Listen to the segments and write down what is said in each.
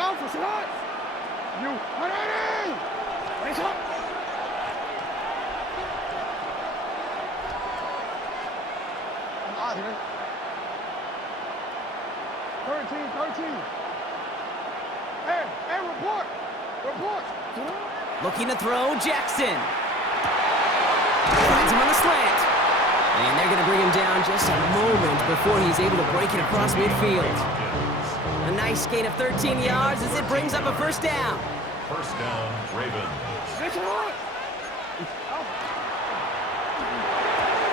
Alpha, sit hot. You, ready? Raise up. I'm out here. 13. Hey, report. Looking to throw, Jackson. Finds him on the slant. And they're going to bring him down just a moment before he's able to break it across midfield. A nice gain of 13 yards as it brings up a first down. First down, Ravens.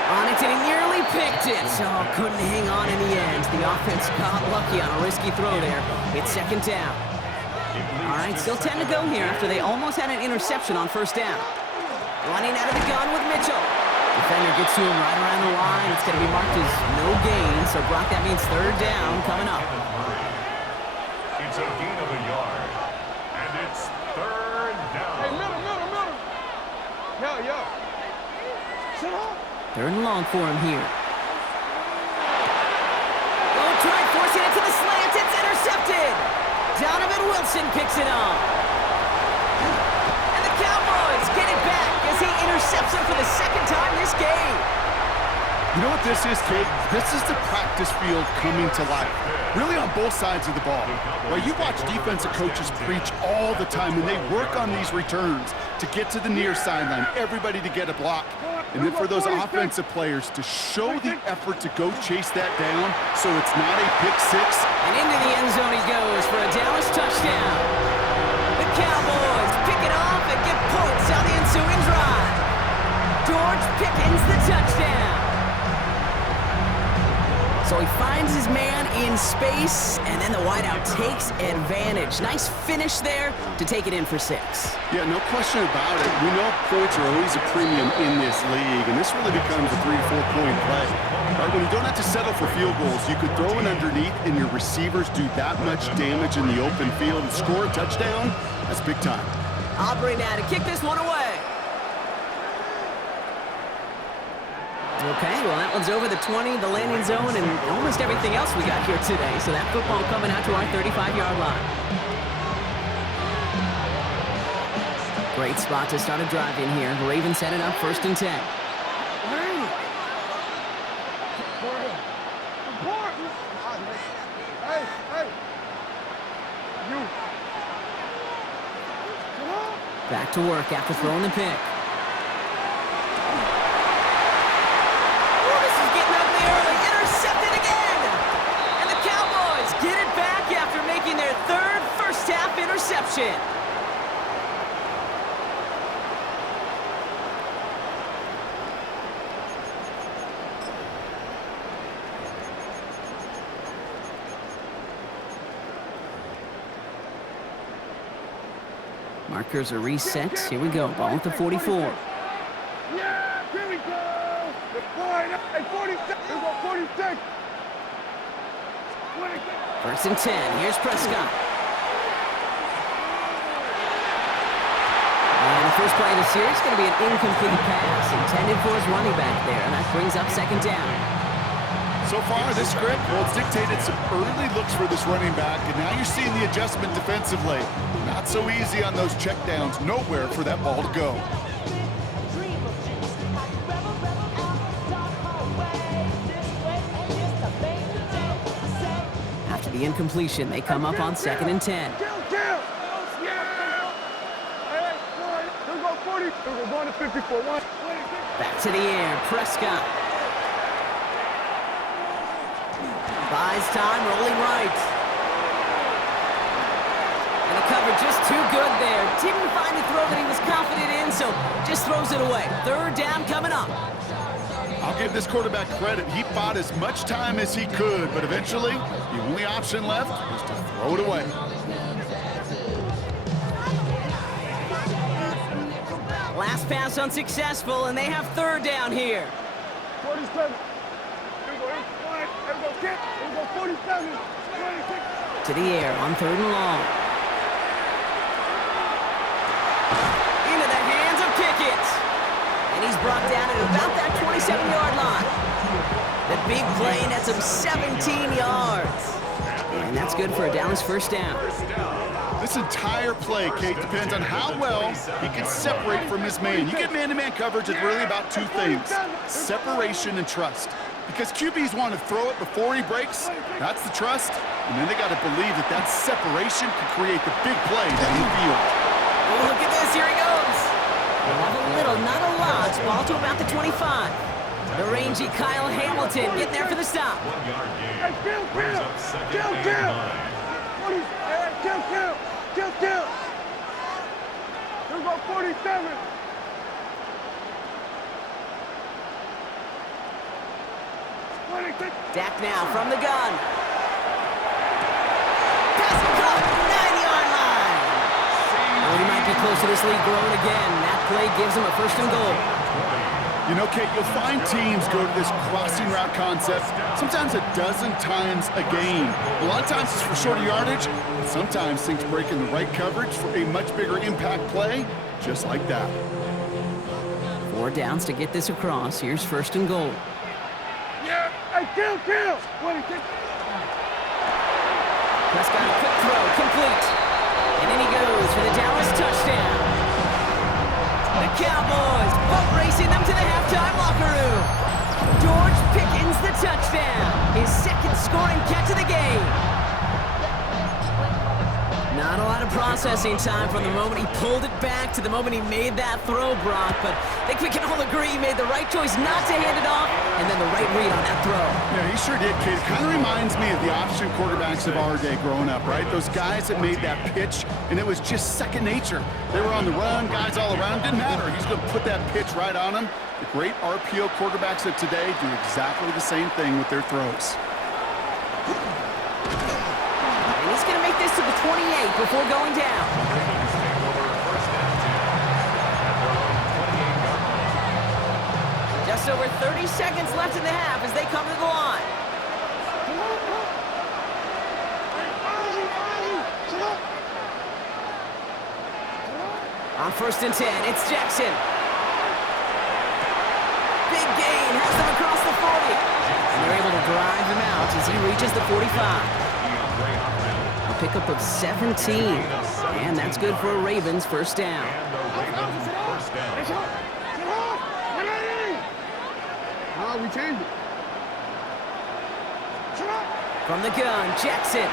On it, and he nearly picked it. Oh, couldn't hang on in the end. The offense got lucky on a risky throw there. It's second down. All right, still 10 to go here after they almost had an interception on first down. Running out of the gun with Mitchell. Defender gets to him right around the line. It's going to be marked as no gain. So, Brock, that means third down coming up. It's a gain of a yard. And it's third down. Hey, middle. Yo. Sit up. Third and long for him here. Oh, try forcing it to the slant. It's intercepted. Donovan Wilson picks it up. And the Cowboys get it back as he intercepts him for the second time this game. You know what this is, Kate? This is the practice field coming to life. Really on both sides of the ball. Well, you watch defensive coaches preach all the time, and they work on these returns to get to the near sideline, everybody to get a block. And then for those offensive players to show the effort to go chase that down so it's not a pick six. And into the end zone he goes for a Dallas touchdown. The Cowboys pick it off and get points on the ensuing drive. George Pickens the touchdown. So he finds his man in space, and then the wideout takes advantage. Nice finish there to take it in for 6. Yeah, no question about it. We know points are always a premium in this league, and this really becomes a 3 to 4 point play. Right, when you don't have to settle for field goals, you could throw it underneath, and your receivers do that much damage in the open field and score a touchdown. That's big time. Aubrey now to kick this one away. Okay, well, that one's over the 20, the landing zone, and almost everything else we got here today. So that football coming out to our 35-yard line. Great spot to start a drive in here. Ravens set it up 1st and 10. Back to work after throwing the pick. Their third first-half interception. Markers are reset. Here we go. Ball at the 44. Yeah, here we go. The 46. Here we go, 46. 1st and 10. Here's Prescott. And the first play of the series is going to be an incomplete pass intended for his running back there. And that brings up 2nd down. So far, this script, well, it's dictated some early looks for this running back, and now you're seeing the adjustment defensively. Not so easy on those checkdowns. Nowhere for that ball to go. The incompletion, they come up on 2nd and 10. Back to the air, Prescott. Buys time, rolling right. And the cover just too good there. Didn't find the throw that he was confident in, so just throws it away. 3rd down coming up. I'll give this quarterback credit. He bought as much time as he could, but eventually, the only option left was to throw it away. Last pass unsuccessful, and they have 3rd down here. 47. Here we go, kick. Here we go, 47. 26. To the air on 3rd and long. Into the hands of Pickett. And he's brought down at about that 27-yard line. The big play nets him 17 yards. And that's good for a Dallas 1st down. This entire play, Kate, depends on how well he can separate from his man. You get man-to-man coverage, it's really about two things, separation and trust. Because QBs want to throw it before he breaks, that's the trust, and then they got to believe that that separation could create the big play down the field. Oh, look at this, here he goes. They'll have a little, not a lot. Ball to about the 25. The rangy Kyle Hamilton getting there for the stop. 1 yard gain. Hey, kill! Brings up second Kill! and Kill! 9. Kill! Here we go, 47. Dak now from the gun. Pass caught, 9-yard line. Oh, he might be close to this lead growing again. That play gives him a 1st and goal. You know, Kate, you'll find teams go to this crossing route concept sometimes a dozen times a game. A lot of times it's for shorter yardage, but sometimes things break in the right coverage for a much bigger impact play, just like that. 4 downs to get this across. Here's 1st and goal. Yeah! Hey, kill! 26. Prescott, a quick throw, complete. And in he goes for the Dallas touchdown. The Cowboys boat racing them to the halftime locker room. George Pickens the touchdown. His 2nd scoring catch of the game. Not a lot of processing time from the moment he pulled it back to the moment he made that throw, Brock. But I think we can all agree he made the right choice not to hand it off, and then the right read on that throw. Yeah, he sure did, Kate. It kind of reminds me of the option quarterbacks of our day growing up, right? Those guys that made that pitch, and it was just second nature. They were on the run, guys all around. Didn't matter. He's going to put that pitch right on him. The great RPO quarterbacks of today do exactly the same thing with their throws. And he's going to make this to the 28 before going down. Ravens take over 1st and 10 at their own 28-yard line. Just over 30 seconds left in the half as they come to the line. On 1st and 10, it's Jackson. Big gain, has them across the 40. And they're able to drive him out as he reaches the 45. A pickup of 17. And that's good for a Ravens 1st down. And the Ravens 1st down. Oh, we changed it. From the gun, Jackson.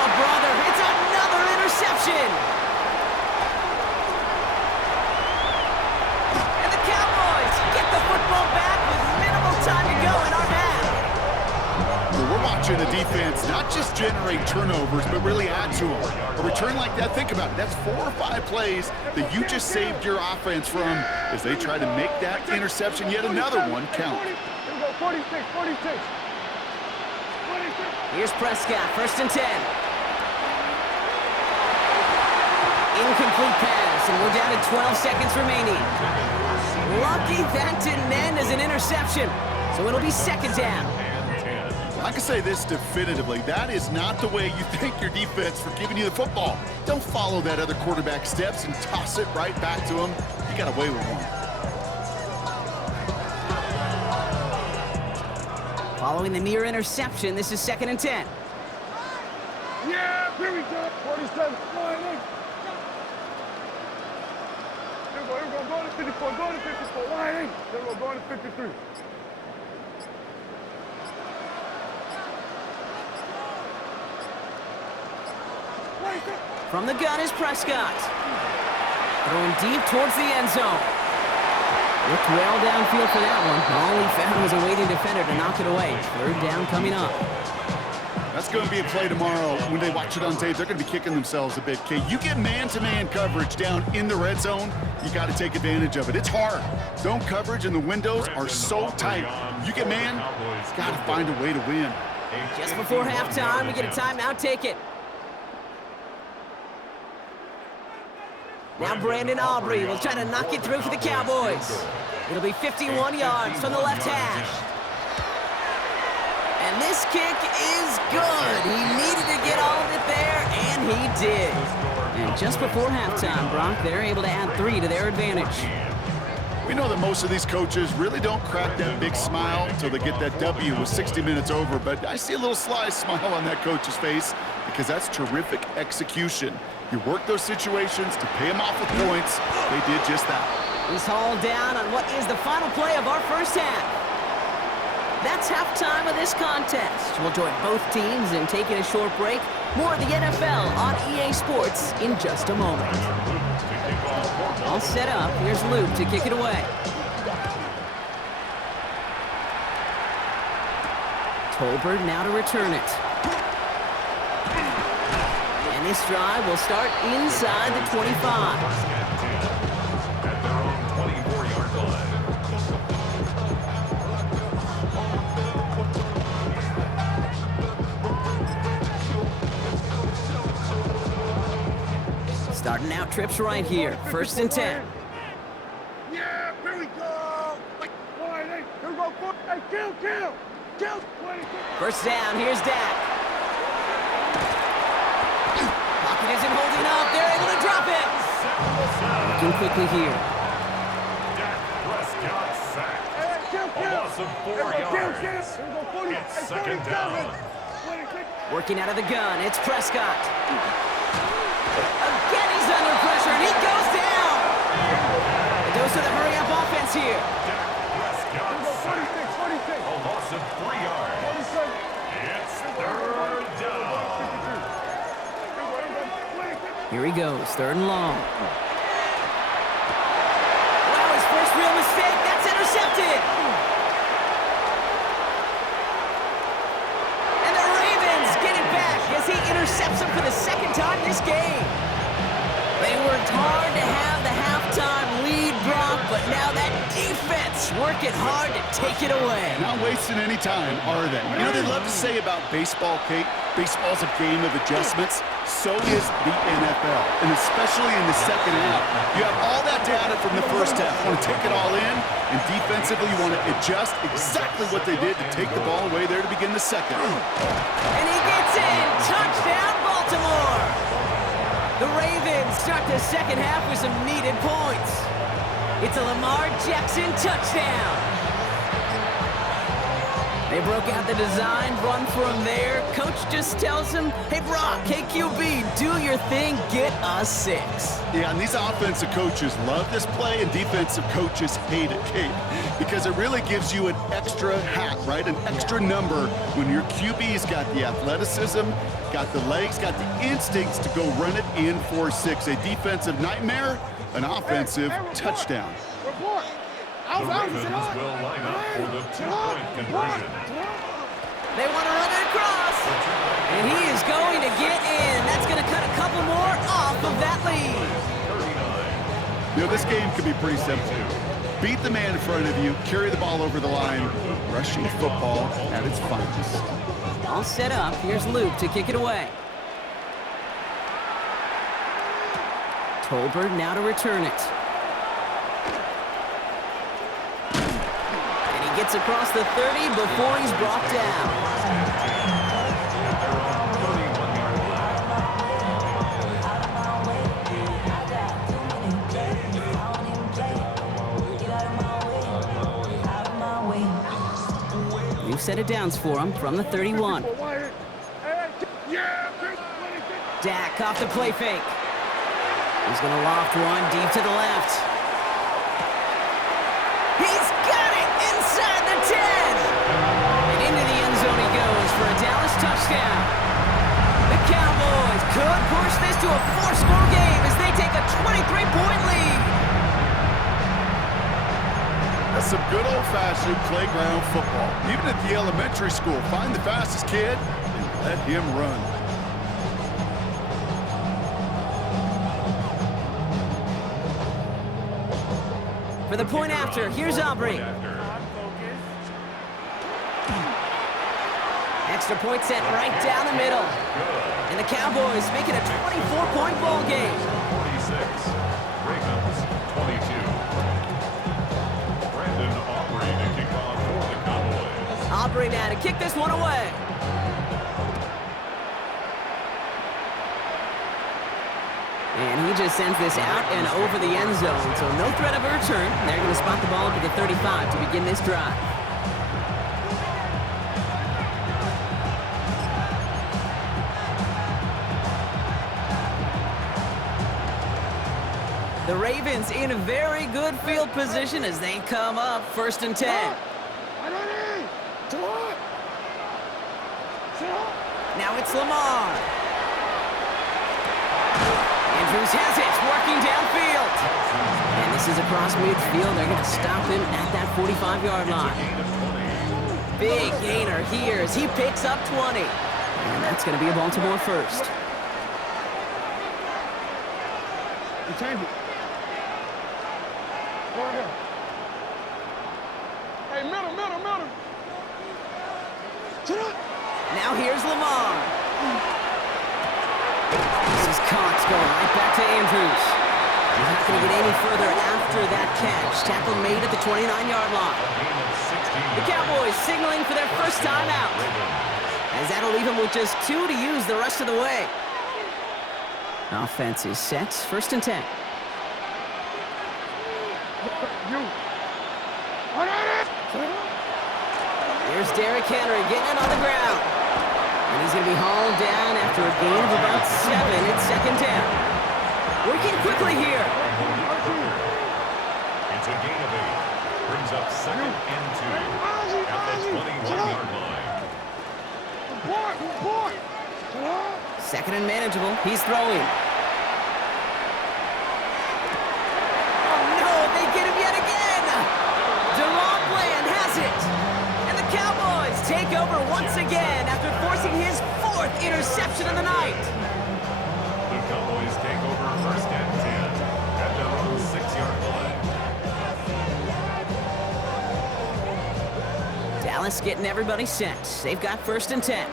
Oh, brother, it's another interception. And the Cowboys get the football back with minimal time to go in our half. Well, we're watching a defense not just generate turnovers, but really add to them. A return like that, think about it. That's 4 or 5 plays that you just saved your offense from as they try to make that interception, yet another one, count. Here we go, 46. Here's Prescott, 1st and 10. Incomplete pass, and we're down to 12 seconds remaining. Lucky that didn't end as an interception, so it'll be 2nd down. I can say this definitively, that is not the way you thank your defense for giving you the football. Don't follow that other quarterback steps and toss it right back to him. You got away with one. Following the near interception, this is 2nd and 10. Yeah, here we go. 47. Here we go, go to 54, go to 54. Line 8. Here we go, go to 53. From the gun is Prescott. Throwing deep towards the end zone. Looked well downfield for that one. All he found was a waiting defender to knock it away. 3rd down coming up. That's going to be a play tomorrow. When they watch it on tape, they're going to be kicking themselves a bit, Kate. You get man-to-man coverage down in the red zone, you got to take advantage of it. It's hard. Zone coverage and the windows are so tight. You get man, got to find a way to win. Just before halftime, we get a timeout. Take it. Now Brandon Aubrey will try to knock it through for the Cowboys. It'll be 51 yards from the left hash. And this kick is good. He needed to get all of it there, and he did. And just before halftime, Brock, they're able to add 3 to their advantage. We know that most of these coaches really don't crack that big smile until they get that W with 60 minutes over, but I see a little sly smile on that coach's face because that's terrific execution. You work those situations to pay them off with points. They did just that. He's hauled down on what is the final play of our first half. That's halftime of this contest. We'll join both teams in taking a short break. More of the NFL on EA Sports in just a moment. All set up. Here's Luke to kick it away. Tolbert now to return it. And this drive will start inside the 25. At their own 24-yard line. Starting out trips right here. First and 10. Yeah, here we go. Like, line, hey, here we go. Hey, kill. 20. First down, here's Dak. Pocket isn't holding up. They're able to drop it. Working quickly here. Dak Prescott sacked. Hey, kill. A loss of 4 yards. Here we go, 40. It's Hey, second 47. down. 26. Working out of the gun, it's Prescott. Again, he's under pressure, and he goes down. It goes to the hurry-up offense here. Dak Prescott sacked. 46. A loss of 3 yards. 47. It's third down. Here he goes, third and long. Wow, his first real mistake, that's intercepted. And the Ravens get it back as he intercepts him for the second time this game. They worked hard to have the halftime lead, Brock, but now that defense working hard to take it away. Not wasting any time, are they? You know, they love to say about baseball, Kate, baseball's a game of adjustments. So is the NFL, and especially in the second half. You have all that data from the first half. You want to take it all in, and defensively you want to adjust exactly what they did to take the ball away there to begin the second. And he gets in. Touchdown, Baltimore. The Ravens start the second half with some needed points. It's a Lamar Jackson touchdown. They broke out the design run for him there. Coach just tells him, hey, Brock, hey, QB, do your thing, get us 6. Yeah, and these offensive coaches love this play, and defensive coaches hate it, Kate, because it really gives you an extra hat, right? An extra number when your QB's got the athleticism, got the legs, got the instincts to go run it in for 6. A defensive nightmare, an offensive touchdown. Report. The Ravens will line up for the 2-point conversion. They want to run it across, and he is going to get in. That's going to cut a couple more off of that lead. 39. You know, this game can be pretty simple. Beat the man in front of you, carry the ball over the line, rushing football at its finest. All set up. Here's Luke to kick it away. Tolbert now to return it. And he gets across the 30 before he's brought down. New set of downs for him from the 31. Dak off the play fake. He's going to loft one deep to the left. He's got it inside the 10. And into the end zone he goes for a Dallas touchdown. The Cowboys could push this to a 4-score game as they take a 23-point lead. That's some good old-fashioned playground football. Even at the elementary school, find the fastest kid and let him run. For the point after, here's Aubrey. Extra point set right down the middle. And the Cowboys make it a 24-point ball game. 46. Ravens 22. Brandon Aubrey to kick off for the Cowboys. Aubrey now to kick this one away. And he just sends this out and over the end zone, so no threat of a return. They're going to spot the ball up at the 35 to begin this drive. The Ravens in a very good field position as they come up 1st and 10. Now it's Lamar. Andrews has it, working downfield. And this is across midfield. They're going to stop him at that 45-yard line. Big gainer here as he picks up 20. And that's going to be a Baltimore first. Hey, middle. Now here's Lamar. This is Cox going right back to Andrews. He's not going to get any further after that catch. Tackle made at the 29-yard line. The Cowboys signaling for their first time out. As that'll leave them with just 2 to use the rest of the way. Offense is set. 1st and 10. Here's Derrick Henry getting it on the ground. And he's going to be hauled down after a gain of about 7. It's 2nd down. Working quickly here. It's a gain of 8. Brings up 2nd and 2 at the 21-yard line. 2nd and manageable. He's throwing. Oh, no, they get him yet again. DeRon Bland has it. And the Cowboys take over once again after forcing his 4th interception of the night. The Cowboys take over 1st and 10 at their own 6-yard line. Dallas getting everybody set. They've got 1st and 10.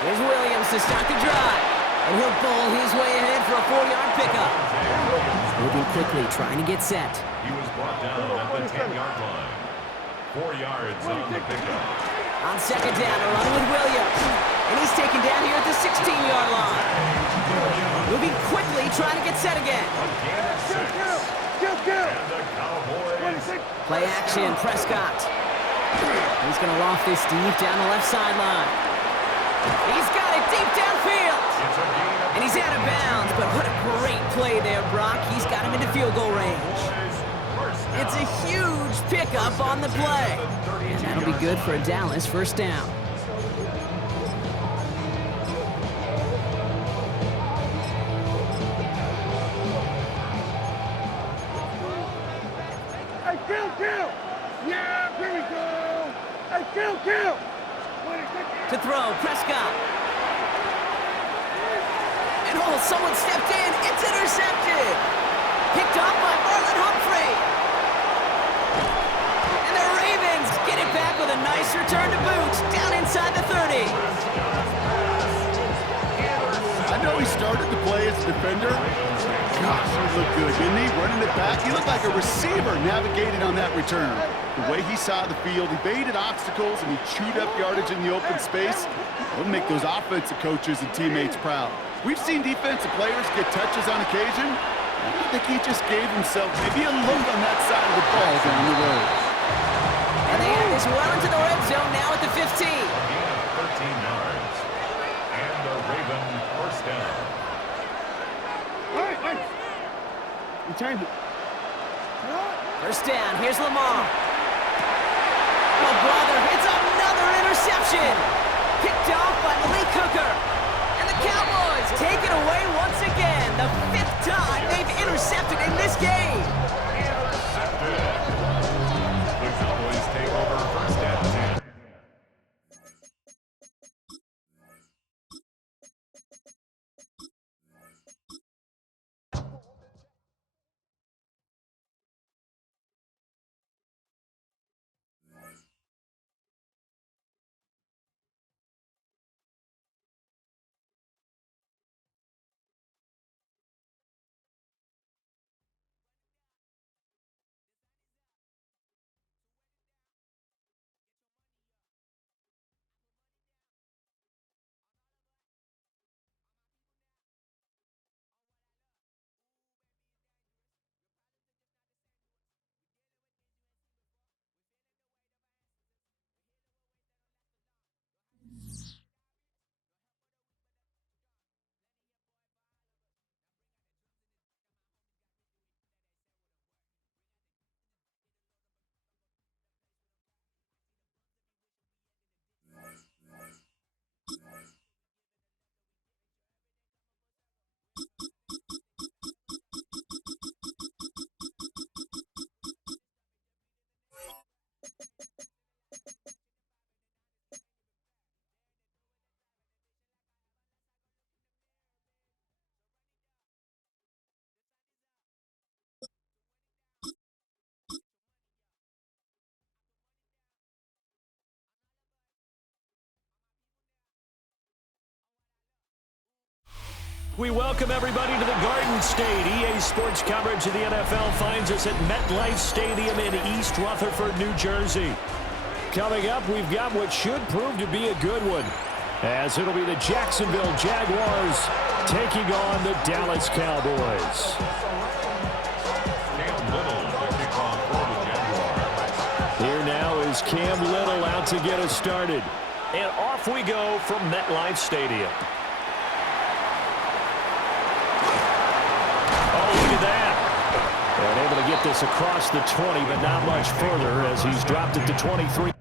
Here's Williams to start the drive. And he'll bowl his way ahead for a 4-yard pickup. Moving quickly, trying to get set. He was brought down at the 10-yard line. 4 yards on the pickup. On 2nd down, a run with Williams. And he's taken down here at the 16-yard line. Moving quickly, trying to get set again. Again at 6. And the Cowboys. Play action, Prescott. He's going to loft this deep down the left sideline. He's got it deep downfield. And he's out of bounds, but what a great play there, Brock. He's got him into field goal range. It's a huge pickup on the play. And that'll be good for a Dallas 1st down. Hey, kill! Yeah, here we go! Hey, kill! To throw, Prescott. And someone stepped in. It's intercepted. Picked off by Marlon Humphrey. And the Ravens get it back with a nice return to boot. Down inside the 30. I know he started to play as a defender. Gosh, he looked good, didn't he? Running it back. He looked like a receiver navigating on that return. The way he saw the field, he baited obstacles, and he chewed up yardage in the open space. It'll make those offensive coaches and teammates proud. We've seen defensive players get touches on occasion. I think he just gave himself maybe a look on that side of the ball down the road. And they have this well into the red zone now at the 15. 13 yards. And the Raven 1st down. Hey! You changed it. 1st down, here's Lamar. Oh, brother, it's another interception. Picked off by Malik Hooker. And the Cowboys take it away once again. The 5th time they've intercepted in this game. The Cowboys take over 1st and 10. We welcome everybody to the Garden State. EA Sports coverage of the NFL finds us at MetLife Stadium in East Rutherford, New Jersey. Coming up, we've got what should prove to be a good one, as it'll be the Jacksonville Jaguars taking on the Dallas Cowboys. Here now is Cam Little out to get us started. And off we go from MetLife Stadium. Oh, look at that. And able to get this across the 20, but not much further as he's dropped it to 23.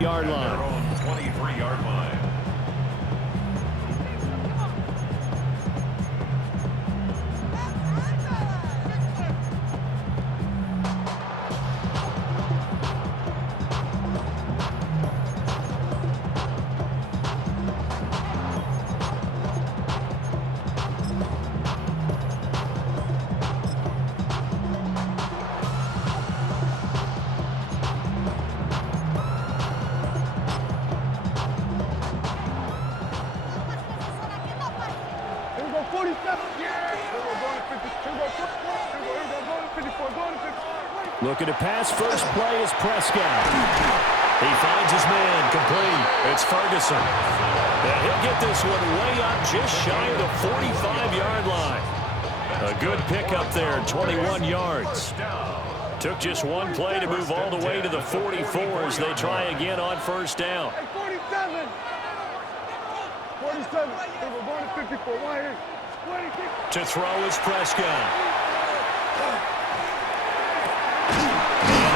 Yard line. Their own 23-yard line. Looking to pass, first play is Prescott. He finds his man, complete. It's Ferguson. And he'll get this one way up just shy of the 45-yard line. A good pickup there, 21 yards. Took just one play to move all the way to the 44 as they try again on first down. Hey, 47. 47. Hey, we're going to 54. Why here? 26. To throw is Prescott.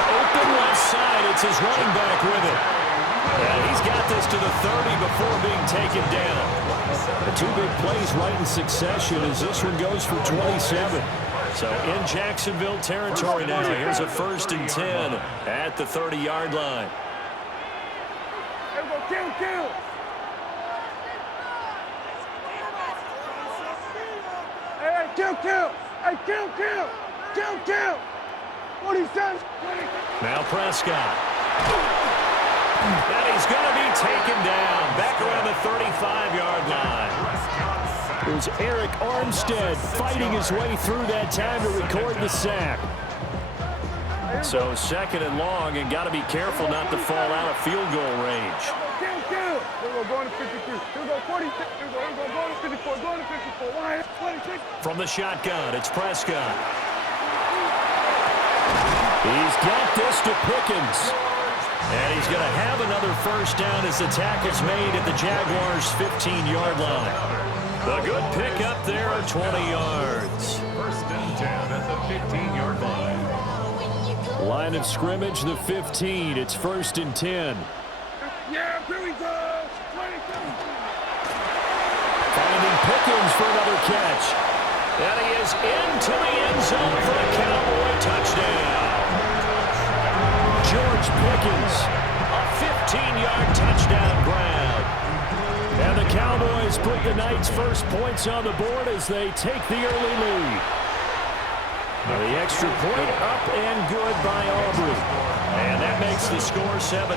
Open left side, it's his running back with it. And he's got this to the 30 before being taken down. The two big plays right in succession as this one goes for 27. So in Jacksonville territory now, here's a 1st and 10 at the 30-yard line. Hey, we're going to kill. Hey, kill. Hey, kill. 47. Now Prescott. And he's going to be taken down back around the 35-yard line. There's Eric Armstead fighting his way through that time to record the sack. So 2nd and long, and got to be careful not to fall out of field goal range. Kill. We're going to 53. We're going to 46. We're going to 54. Going to 54. Why? 26. From the shotgun, it's Prescott. He's got this to Pickens. And he's going to have another 1st down as the tackle's made at the Jaguars' 15-yard line. The good pickup there at 20 yards. 1st and 10 at the 15-yard line. Line of scrimmage, the 15. It's 1st and 10. Yeah, here we go. 27. Finding Pickens for another catch. And he is into the end zone for a Cowboy touchdown. George Pickens, a 15-yard touchdown grab. And the Cowboys put the night's first points on the board as they take the early lead. Now the extra point up and good by Aubrey. And that makes the score 7-0.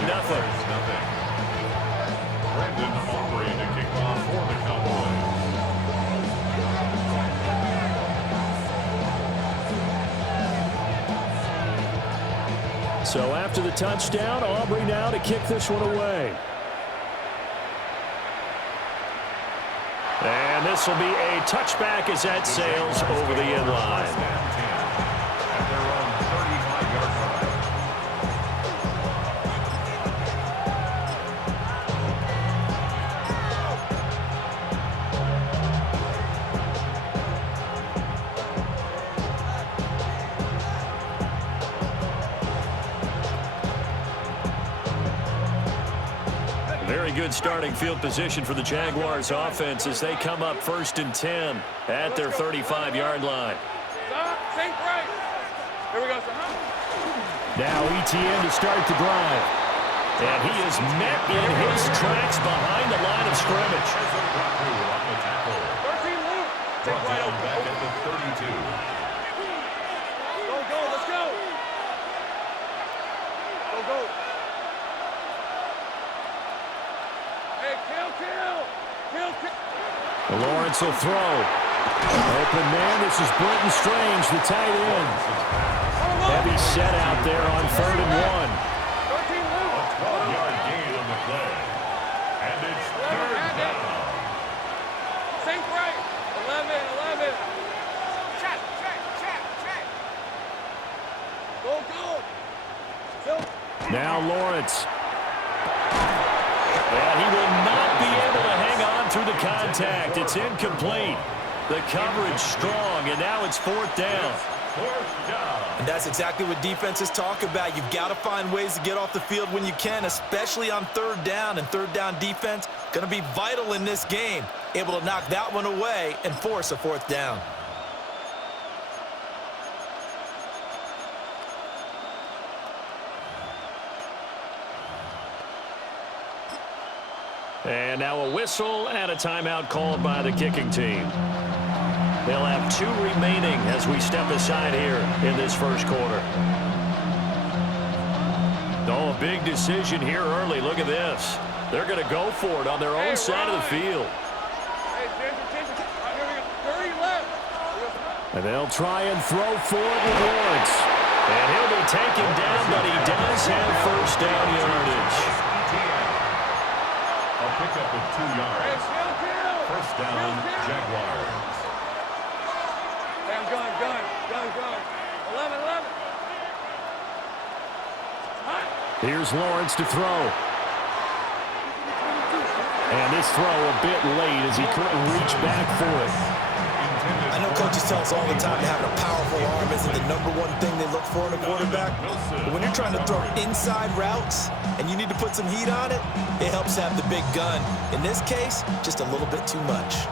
Brandon Aubrey to kick off for the Cowboys. So after the touchdown, Aubrey now to kick this one away. And this will be a touchback as that sails over the end line. At their own 35-yard line. Very good starting field position for the Jaguars offense as they come up 1st and 10 at their 35-yard line. Think right. Here we go, son. Now ETN to start the drive. And he is met in his tracks behind the line of scrimmage. 13 Luke. Brought down back at the 32. Go, let's go. Go. Hey, kill. Lawrence will throw. Open man, this is Brenton Strange, the tight end. Heavy set out there on 3rd and 1. 13 Luke. A 12-yard gain on the play. And it's 3rd down. Think right. 11. Check. Go. Now Lawrence. And he will not be able to hang on through the contact. It's incomplete. The coverage strong, and now it's 4th down. 4th down. And that's exactly what defenses talk about. You've got to find ways to get off the field when you can, especially on 3rd down. And 3rd down defense going to be vital in this game. Able to knock that one away and force a 4th down. And now a whistle and a timeout called by the kicking team. They'll have 2 remaining as we step aside here in this first quarter. Oh, a big decision here early. Look at this. They're going to go for it on their own side of the field. Hey, Ginger. All right, here we go. 30 left. And they'll try and throw for it with Lawrence. And he'll be taken down, but he does have 1st down yardage. A pickup of 2 yards. Kill. 1st down, Jaguars. Damn, gun. 11. Here's Lawrence to throw. And this throw a bit late as he couldn't reach back for it. I know coaches tell us all the time that having a powerful arm isn't the #1 thing they look for in a quarterback. But when you're trying to throw inside routes and you need to put some heat on it, it helps have the big gun. In this case, just a little bit too much.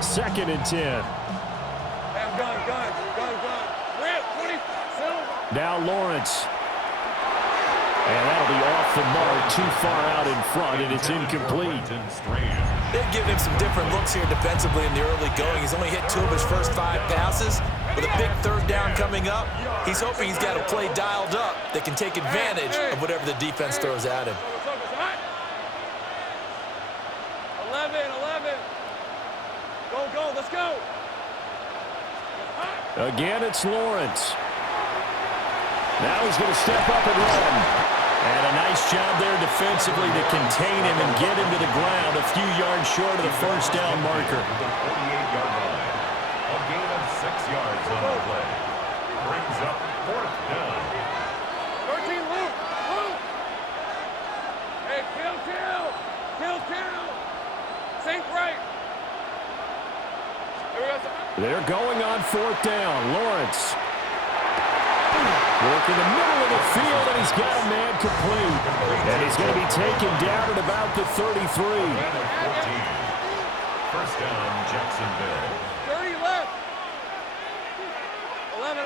Second and 10. Now Lawrence. And that'll be off the mark, too far out in front, and it's incomplete. They've given him some different looks here defensively in the early going. He's only hit 2 of his first 5 passes. With a big 3rd down coming up, he's hoping he's got a play dialed up that can take advantage of whatever the defense throws at him. 11. Go, let's go. Again, it's Lawrence. Now he's going to step up and run. And a nice job there defensively to contain him and get him to the ground a few yards short of the first down marker. The 48-yard line. A gain of 6 yards on the play. Brings up 4th down. 13, Luke. Hey, kill. Sink right. They're going on 4th down. Lawrence. Work in the middle of the field, and he's got a man complete. And he's going to be taken down at about the 33. First down, Jacksonville. 30 left. 11.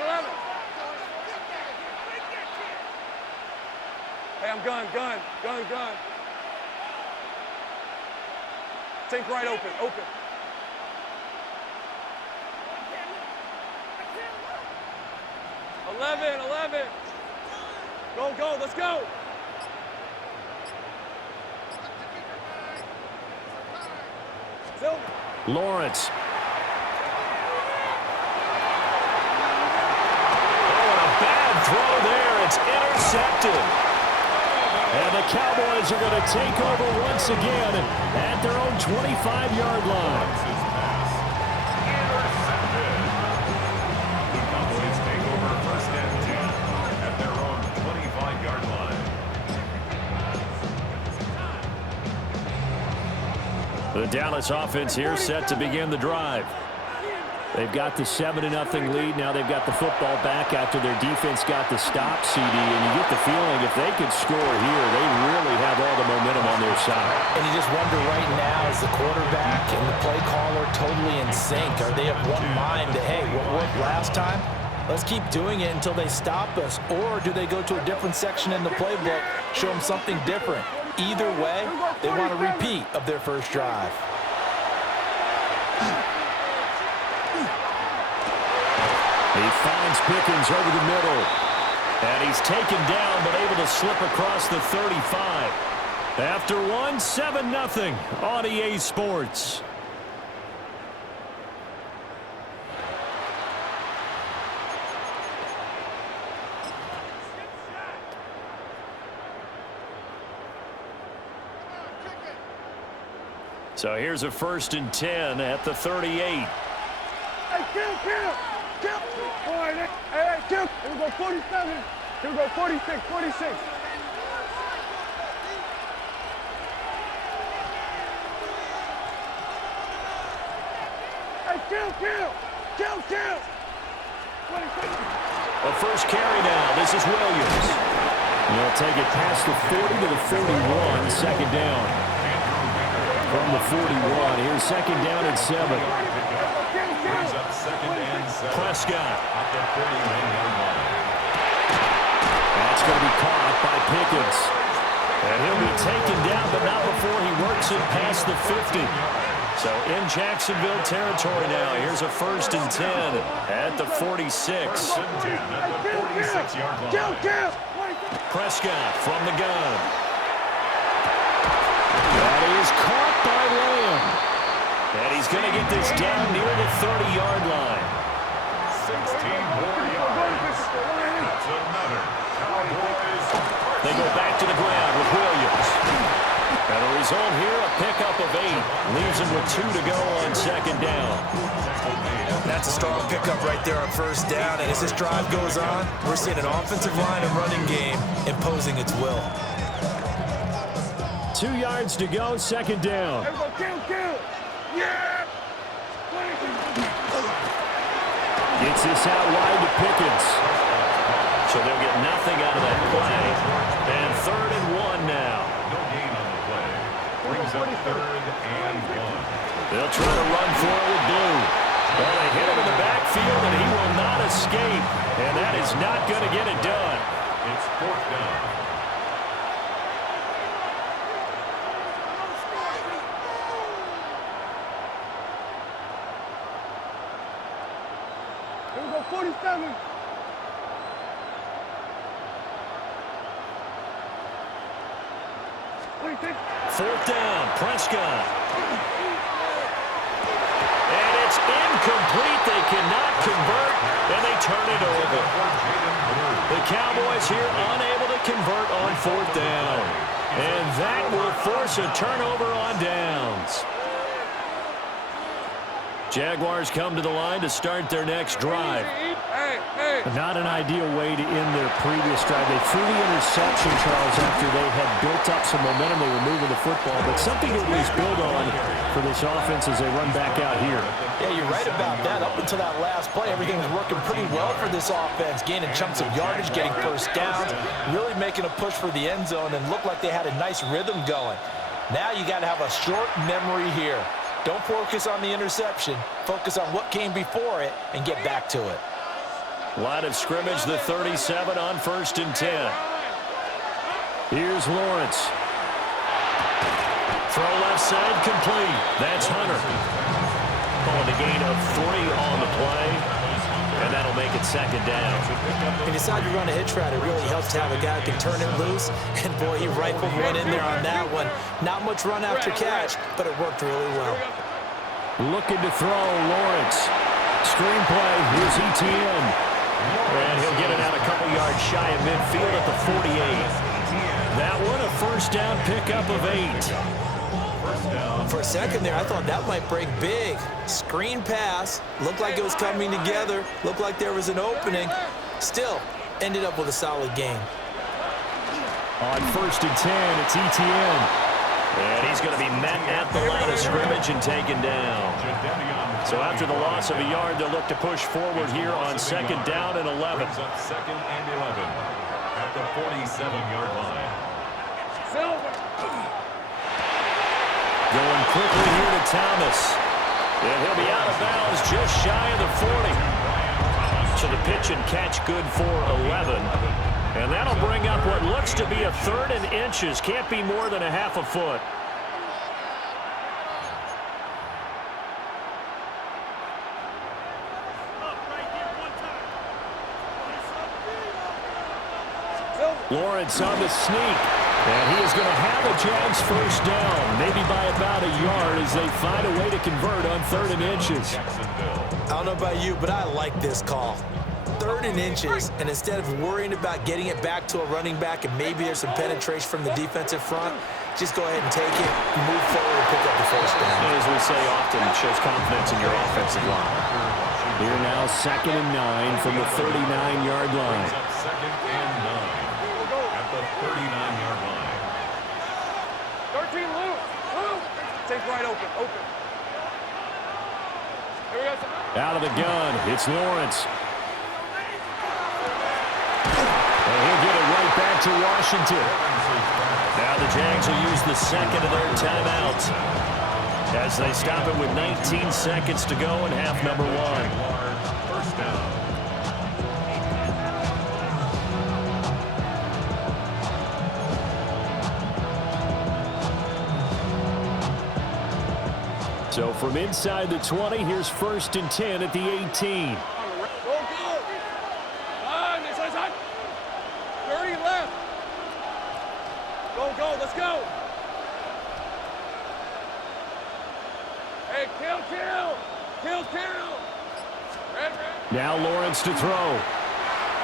Hey, I'm gun. Sink right, open. Eleven. Go, let's go. Lawrence. Oh, and a bad throw there. It's intercepted. And the Cowboys are going to take over once again at their own 25-yard line. The Dallas offense here set to begin the drive. They've got the 7-0 lead. Now they've got the football back after their defense got the stop, CD. And you get the feeling if they could score here, they really have all the momentum on their side. And you just wonder right now, is the quarterback and the play caller totally in sync? Are they of one mind that, hey, what worked last time? Let's keep doing it until they stop us. Or do they go to a different section in the playbook, show them something different? Either way, they want a repeat of their first drive. He finds Pickens over the middle. And he's taken down, but able to slip across the 35. After 7-0 on EA Sports. So here's a 1st and 10 at the 38. Hey, kill. All right, hey, kill. Here we go, 47. Here we go, 46. Hey, kill. A first carry now. This is Williams. They'll take it past the 40 to the 41. Second down. From the 41, here's 2nd down and 7. Prescott. That's going to be caught by Pickens. And he'll be taken down, but not before he works it past the 50. So in Jacksonville territory now, here's a 1st and 10 at the 46. Prescott from the gun. That is caught by Lamb. And he's going to get this down near the 30-yard line. 16 more yards. That's another Cowboys. They go back to the ground with Williams. And the result here, a pickup pickup of 8. Leaves him with 2 to go on second down. That's a strong pickup right there on first down. And as this drive goes on, we're seeing an offensive line and running game imposing its will. 2 yards to go, second down. Kill. Yeah! Gets this out wide to Pickens. So they'll get nothing out of that play. And 3rd and 1 now. No gain on the play. Brings up 3rd and 1. They'll try to run for it with Blue. Well, they hit him in the backfield, and he will not escape. And that is not going to get it done. It's 4th down. Here we go, 47. Fourth down, Prescott. And it's incomplete. They cannot convert, and they turn it over. The Cowboys here unable to convert on 4th down. And that will force a turnover on downs. Jaguars come to the line to start their next drive. Not an ideal way to end their previous drive. They threw the interception, Charles, after they had built up some momentum. They were moving the football, but something to at least build on for this offense as they run back out here. Yeah, you're right about that. Up until that last play, everything was working pretty well for this offense, gaining chunks of yardage, getting first downs, really making a push for the end zone, and looked like they had a nice rhythm going. Now you got to have a short memory here. Don't focus on the interception. Focus on what came before it and get back to it. Line of scrimmage, the 37 on 1st and 10. Here's Lawrence. Throw left side complete. That's Hunter. Calling a gain of 3 on the play. And that'll make it second down. He decided to run a hitch route. It really helps to have a guy who can turn it loose. And, boy, he rifled one in there on that one. Not much run after catch, but it worked really well. Looking to throw, Lawrence. Screenplay, here's ETN. And he'll get it out a couple yards shy of midfield at the 48. That one a first down pickup of 8. For a second there, I thought that might break big. Screen pass. Looked like it was coming together. Looked like there was an opening. Still, ended up with a solid game. On 1st and 10, it's ETN. And he's going to be met at the line of scrimmage and taken down. So after the loss of a yard, they'll look to push forward here on 2nd down and 11. Brings up 2nd and 11 at the 47-yard line. Going quickly here to Thomas. And he'll be out of bounds just shy of the 40. So the pitch and catch good for 11. And that'll bring up what looks to be a 3rd and inches. Can't be more than a half a foot. Lawrence on the sneak. And he is going to have a Jags first down, maybe by about a yard as they find a way to convert on 3rd and inches. I don't know about you, but I like this call. 3rd and inches, and instead of worrying about getting it back to a running back and maybe there's some penetration from the defensive front, just go ahead and take it, move forward, and pick up the first down. As we say often, it shows confidence in your offensive line. Here now, 2nd and 9 from the 39-yard line. 2nd and 9 at the 39-yard line. 13, Luke. Take right, open. Here we go. Out of the gun, it's Lawrence. And he'll get it right back to Washington. Now the Jags will use the 2nd of their timeouts as they stop it with 19 seconds to go in half number 1. First down. So from inside the 20, here's 1st and 10 at the 18. Go, let's go. Hey, kill. Red. Now Lawrence to throw.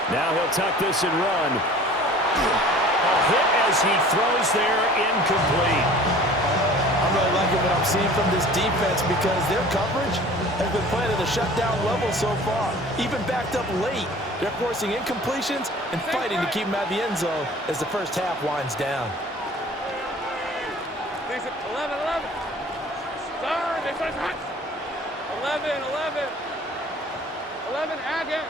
Now he'll tuck this and run. A hit as he throws there, incomplete. I'm really liking what I'm seeing from this defense because their coverage has been playing at a shutdown level so far. Even backed up late, they're forcing incompletions and fighting to keep them out of the end zone as the first half winds down. 11. Start. 11, again.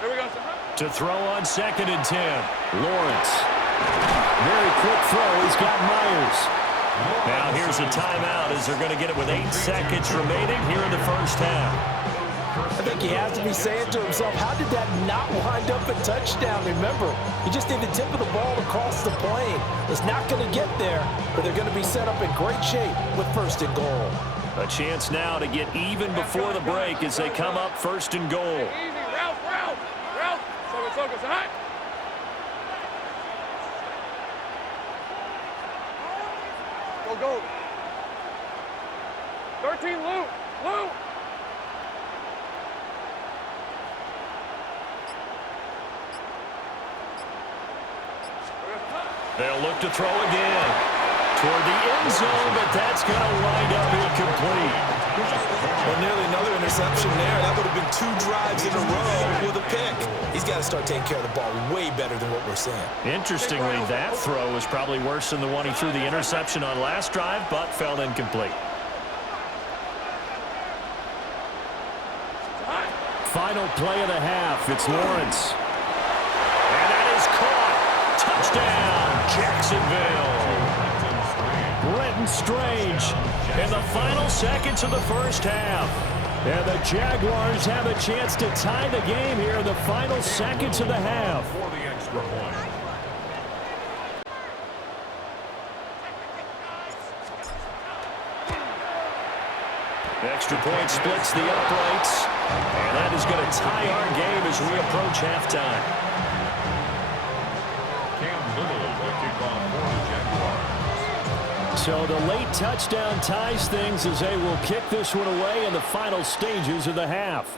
Here we go, sir. To throw on 2nd and 10. Lawrence. Very quick throw. He's got Myers. Now here's a timeout as they're going to get it with 8 seconds remaining here in the first half. I think he has to be saying to himself, how did that not wind up a touchdown? Remember, he just need the tip of the ball across the plane. It's not going to get there, but they're going to be set up in great shape with 1st and goal. A chance now to get even before the break as they come up 1st and goal. Easy, Ralph. Focus, hot. Go. 13, Lou. They'll look to throw again. Toward the end zone, but that's going to wind up incomplete. Well, nearly another interception there. That would have been 2 drives in a row with a pick. He's got to start taking care of the ball way better than what we're seeing. Interestingly, that throw was probably worse than the one he threw the interception on last drive, but fell incomplete. Final play of the half. It's Lawrence. And that is caught. Touchdown, Jacksonville. Brenton Strange in the final seconds of the first half. And the Jaguars have a chance to tie the game here in the final seconds of the half. For the extra point. Extra point splits the uprights. And that is going to tie our game as we approach halftime. Cam Little will kick off for the Jaguars. So the late touchdown ties things as they will kick this one away in the final stages of the half.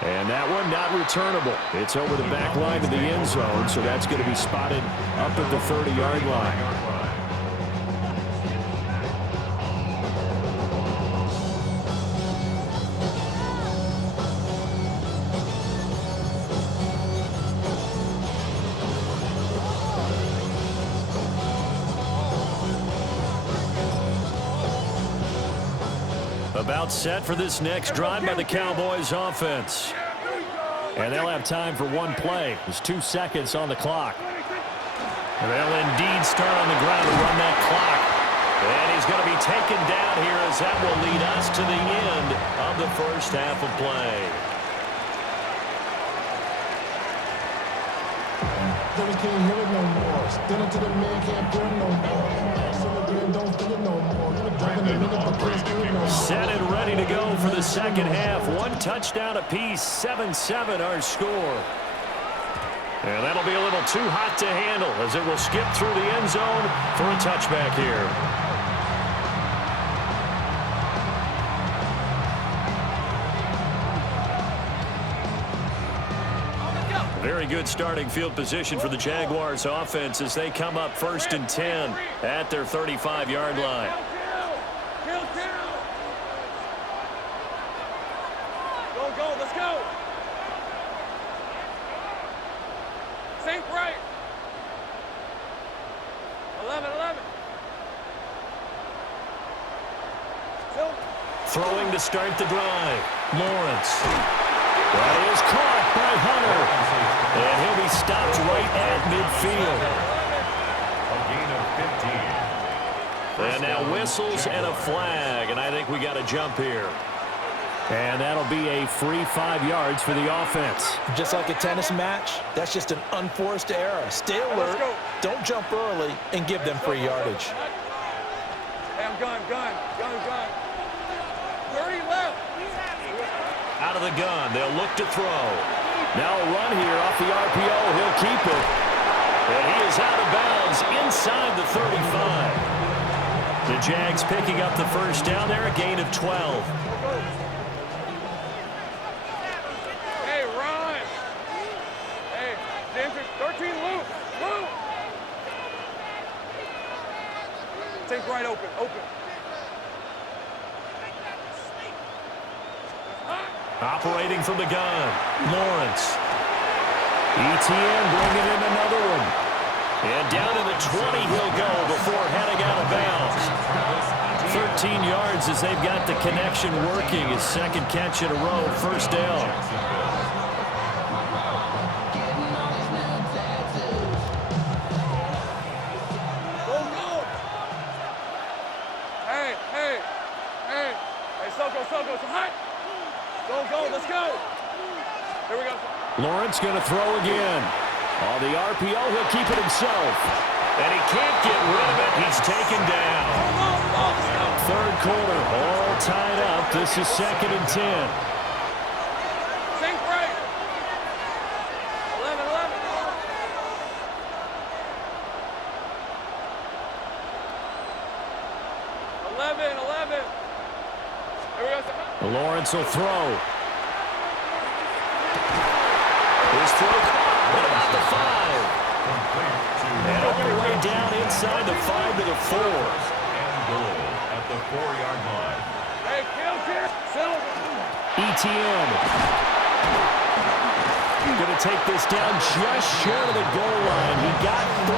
And that one not returnable. It's over the back line of the end zone, so that's going to be spotted up at the 30-yard line. About set for this next drive by the Cowboys offense. And they'll have time for one play. There's 2 seconds on the clock. And they'll indeed start on the ground to run that clock. And he's going to be taken down here as that will lead us to the end of the first half of play. Can't hear it no more. Stand up to the man, can't bear no more. Don't feel it no more. Set and ready to go for the second half. 1 touchdown apiece, 7-7 our score. And that'll be a little too hot to handle as it will skip through the end zone for a touchback here. Very good starting field position for the Jaguars offense as they come up 1st and 10 at their 35-yard line. Go, let's go. Sink right. 11. Throwing to start the drive. Lawrence. That is caught by Hunter. And he'll be stopped right at midfield. A gain of 15. And now whistles and a flag. And I think we got a jump here. And that'll be a free 5 yards for the offense. Just like a tennis match, that's just an unforced error. Stay alert, don't jump early, and give them free yardage. Hey, I'm gun. 30 left. Out of the gun, they'll look to throw. Now a run here off the RPO. He'll keep it. And he is out of bounds inside the 35. The Jags picking up the first down there, a gain of 12. Hey, run. Hey, 13 loose. Sink right open, open. Operating from the gun, Lawrence. ETN bringing in another one. And down to the 20 he'll go before heading out of bounds. 13 yards as they've got the connection working. His second catch in a row, first down. Soko, so hot. Go, let's go. Here we go. Lawrence going to throw again. On the RPO, he'll keep it himself. And he can't get rid of it. He's taken down. Third quarter, all tied up. This is 2nd and 10. Sink right. 11. 11. Here we go. Lawrence will throw. His throw caught. What about the 5? And all the way down inside the 5 to the 4. And goal at the 4-yard line. Hey, kill. Settle. ETN. Going to take this down just short of the goal line. He got 3,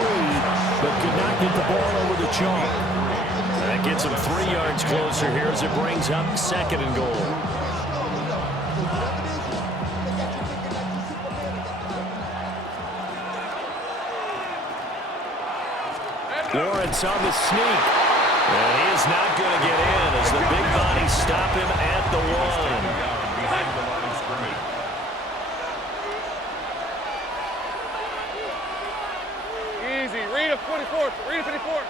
but could not get the ball over the chalk. That gets him 3 yards closer here as it brings up 2nd and goal. Lawrence on the sneak. And he is not going to get in as the big bodies stop him at the 1. Behind the line of scrimmage. Easy. Read a 24. Read a 54.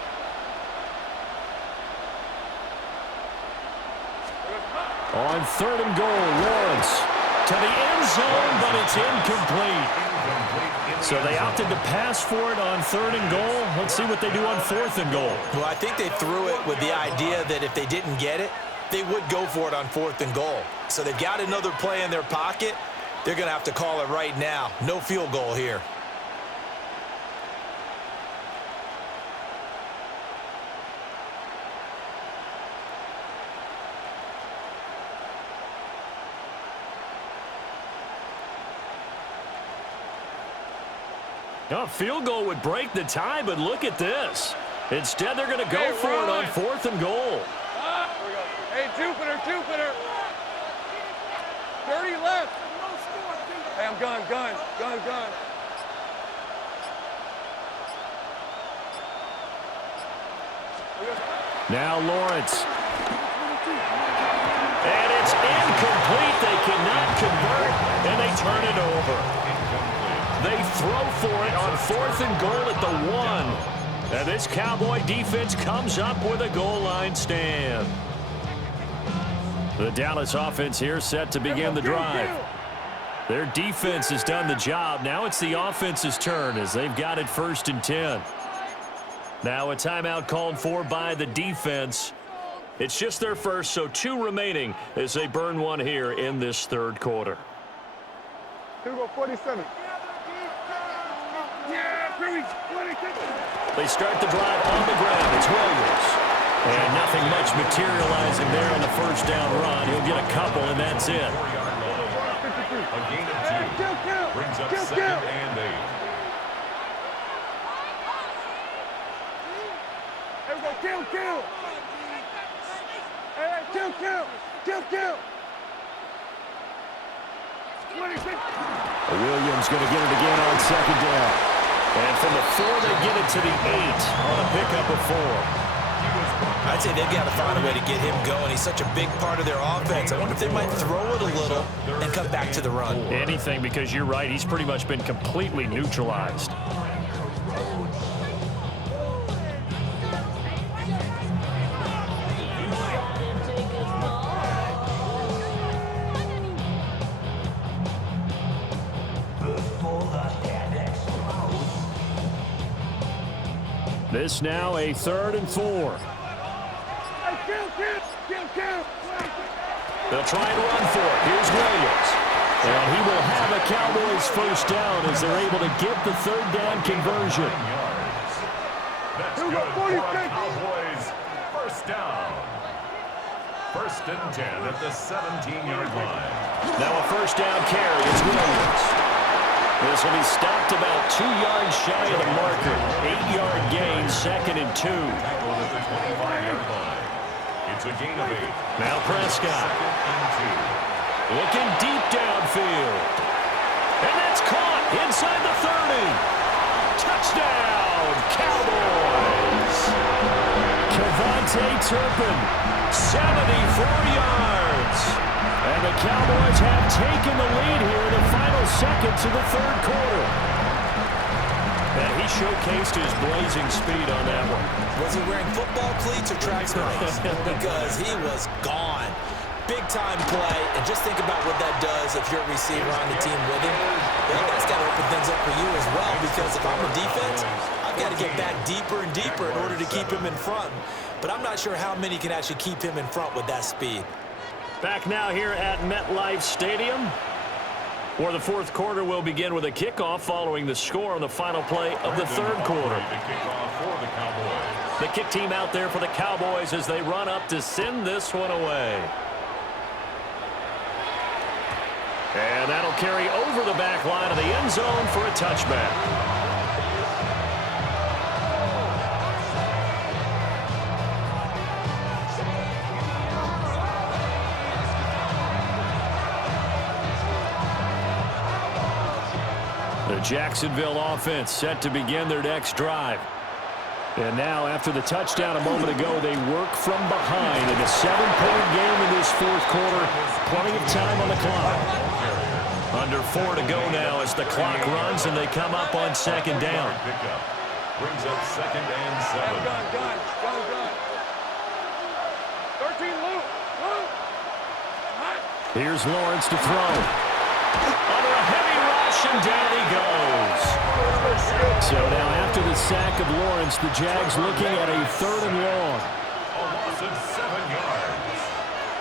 On 3rd and goal, Lawrence to the end zone, but it's incomplete. So they opted to pass for it on 3rd and goal. Let's see what they do on 4th and goal. Well, I think they threw it with the idea that if they didn't get it, they would go for it on 4th and goal. So they've got another play in their pocket. They're going to have to call it right now. No field goal here. A field goal would break the tie, but look at this. Instead, they're going to go for it on 4th and goal. Hey, Jupiter. 30 left. Hey, I'm gun. Now Lawrence. And it's incomplete. They cannot convert, and they turn it over. They throw for it on 4th and goal at the 1. And this Cowboy defense comes up with a goal line stand. The Dallas offense here set to begin the drive. Their defense has done the job. Now it's the offense's turn as they've got it 1st and 10. Now a timeout called for by the defense. It's just their first, so 2 remaining as they burn one here in this 3rd quarter. Here we go, 47. They start the drive on the ground. It's Williams. And nothing much materializing there on the first down run. He'll get a couple, and that's it. 4-yard line. A gain of 2. Brings up 2nd and 8. Here we go, kill. Hey, kill. 26. Williams going to get it again on 2nd down. And from the 4, they get it to the 8 on a pickup of 4. I'd say they've got to find a way to get him going. He's such a big part of their offense. I wonder if they might throw it a little and come back to the run. Anything, because you're right. He's pretty much been completely neutralized. This now a 3rd and 4. They'll try and run for it. Here's Williams. And he will have a Cowboys first down as they're able to get the 3rd down conversion. That's Here we good go, for 40, a 50. Cowboys first down. First and 10 at the 17-yard line. Now a first down carry. It's Williams. This will be stopped about 2 yards shy of the marker. 8-yard gain, 2nd and 2. Tackled at the 25-yard line. It's a gain of 8. Now Prescott. 2nd and 2. Looking deep downfield. And that's caught inside the 30. Touchdown, Cowboys. Kevontae Turpin, 74 yards. And the Cowboys have taken the lead here in the final seconds of the third quarter. And he showcased his blazing speed on that one. Was he wearing football cleats or track spikes? Because he was gone. Big-time play, and just think about what that does if you're a receiver on the team with him. Well, that's got to open things up for you as well, because if I'm a defense, I've got to get back deeper and deeper in order to keep him in front. But I'm not sure how many can actually keep him in front with that speed. Back now here at MetLife Stadium, where the fourth quarter will begin with a kickoff following the score on the final play of the third quarter. The kickoff for the Cowboys. The kick team out there for the Cowboys as they run up to send this one away. And that'll carry over the back line of the end zone for a touchback. The Jacksonville offense set to begin their next drive. And now, after the touchdown a moment ago, they work from behind in a 7-point game in this fourth quarter. Plenty of time on the clock. Under 4 to go now as the clock runs and they come up on second down. Brings up 2nd and 7. Gun. 13, Luke. Here's Lawrence to throw. Under a heavy rush, and down he goes. So now after the sack of Lawrence, the Jags looking at a 3rd and long. A loss of 7 yards.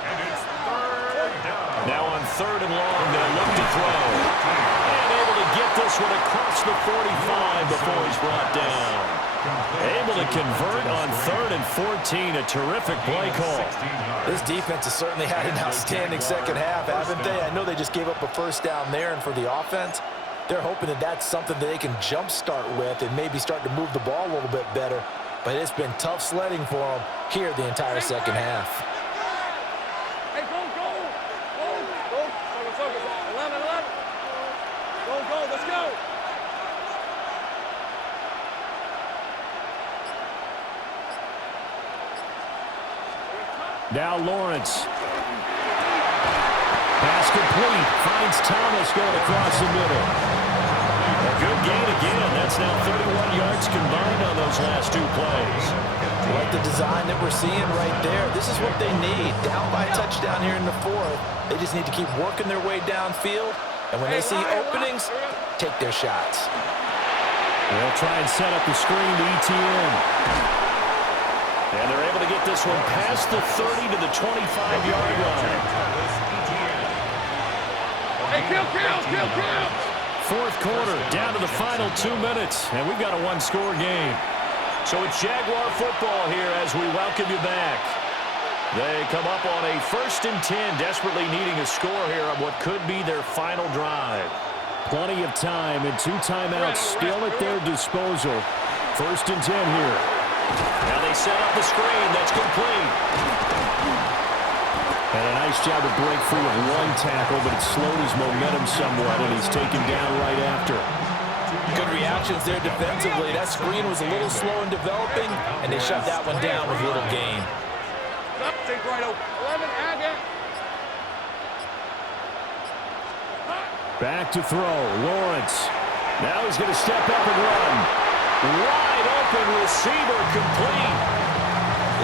And it's 3rd down. Now on 3rd and long, they'll look to throw. And able to get this one across the 45 before he's brought down. Able to convert on 3rd and 14. A terrific play call. This defense has certainly had an outstanding second half, haven't they? I know they just gave up a first down there, and for the offense, they're hoping that that's something that they can jumpstart with and maybe start to move the ball a little bit better. But it's been tough sledding for them here the entire second half. Hey, go. 11. Go, let's go. Now Lawrence. Pass complete. Finds Thomas going across the middle. A good gain again. That's now 31 yards combined on those last 2 plays. Like the design that we're seeing right there. This is what they need. Down by a touchdown here in the fourth. They just need to keep working their way downfield. And when they see openings, take their shots. They'll try and set up the screen to ETN. And they're able to get this one past the 30 to the 25-yard line. Hey, kill. Fourth quarter, down to the final 2 minutes, and we've got a 1-score game. So it's Jaguar football here as we welcome you back. They come up on a 1st and 10, desperately needing a score here on what could be their final drive. Plenty of time and 2 timeouts still at their disposal. 1st and 10 here. Now they set up the screen. That's complete. And a nice job to break free of 1 tackle, but it slowed his momentum somewhat, and he's taken down right after. Good reactions there defensively. That screen was a little slow in developing, and they shut that one down with little gain. Take right over. 11, Agate. Back to throw. Lawrence. Now he's going to step up and run. Wide open receiver complete.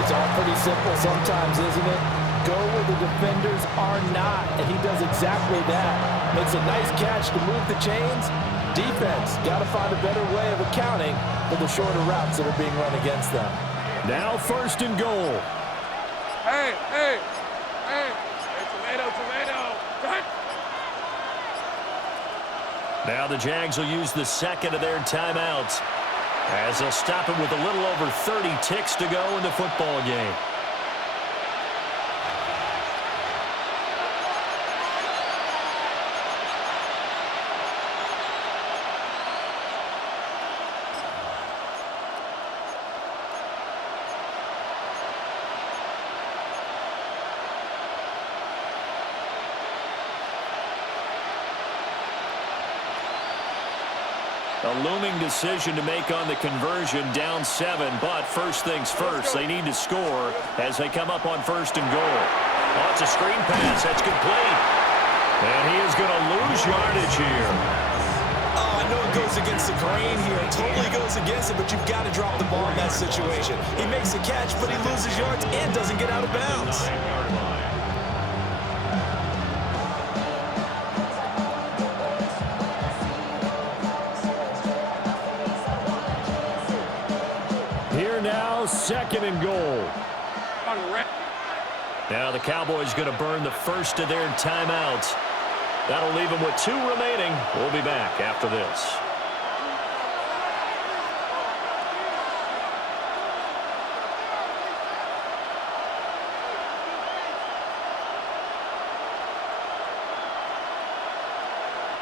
It's all pretty simple sometimes, isn't it? Go where the defenders are not, and he does exactly that. Makes a nice catch to move the chains. Defense got to find a better way of accounting for the shorter routes that are being run against them. Now 1st and goal. Hey, tomato. Cut. Now the Jags will use the 2nd of their timeouts. As they'll stop it with a little over 30 ticks to go in the football game. A looming decision to make on the conversion, down 7. But first things first, they need to score as they come up on 1st and goal. Oh, it's a screen pass. That's complete. And he is going to lose yardage here. Oh, I know it goes against the grain here. It totally goes against it, but you've got to drop the ball in that situation. He makes a catch, but he loses yards and doesn't get out of bounds. Here now, 2nd and goal. Now the Cowboys going to burn the first of their timeouts. That'll leave them with 2 remaining. We'll be back after this.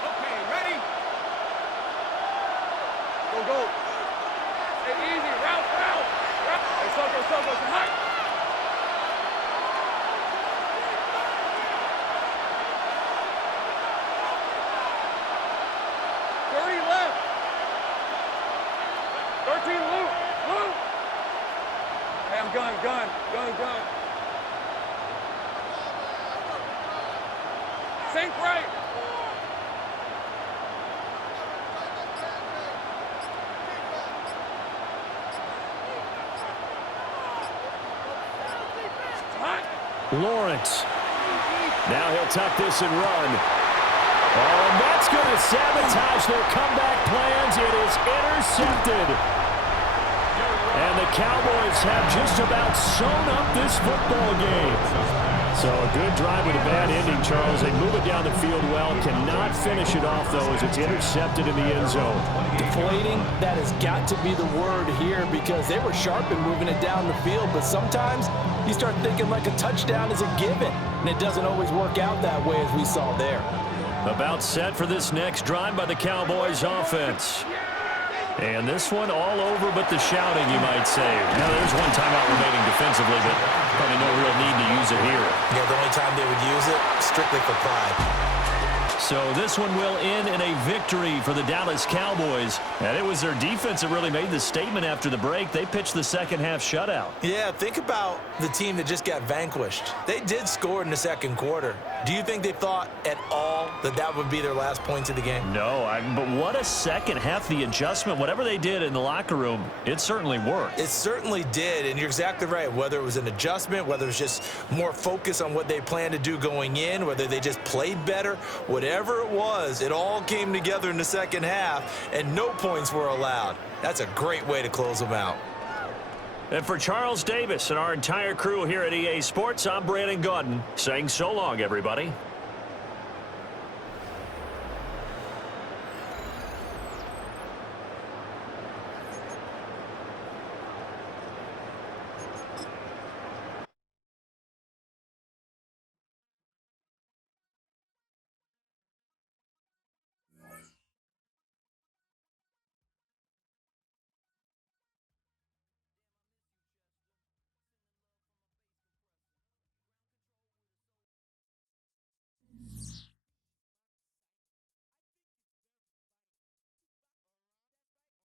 Okay, ready? Go. Hey, easy. Route. Hey, Soko, high. Left. 13 loop. Hey, I'm gun. Sink right. Lawrence. Now he'll tuck this and run. Oh, and that's going to sabotage their comeback plans. It is intercepted. And the Cowboys have just about sewn up this football game. So a good drive with a bad ending, Charles. They move it down the field well. Cannot finish it off, though, as it's intercepted in the end zone. Deflating, that has got to be the word here because they were sharp in moving it down the field, but sometimes you start thinking like a touchdown is a given, and it doesn't always work out that way as we saw there. About set for this next drive by the Cowboys offense. And this one all over but the shouting, you might say. Now, there's one timeout remaining defensively, but probably no real need to use it here. Yeah, the only time they would use it, strictly for pride. So this one will end in a victory for the Dallas Cowboys. And it was their defense that really made the statement after the break. They pitched the second-half shutout. Yeah, think about the team that just got vanquished. They did score in the second quarter. Do you think they thought at all that that would be their last points of the game? No, but what a second half. The adjustment, whatever they did in the locker room, it certainly worked. It certainly did, and you're exactly right. Whether it was an adjustment, whether it was just more focus on what they planned to do going in, whether they just played better, whatever it was, it all came together in the second half, and no points were allowed. That's a great way to close them out. And for Charles Davis and our entire crew here at EA Sports, I'm Brandon Gaudin saying so long, everybody.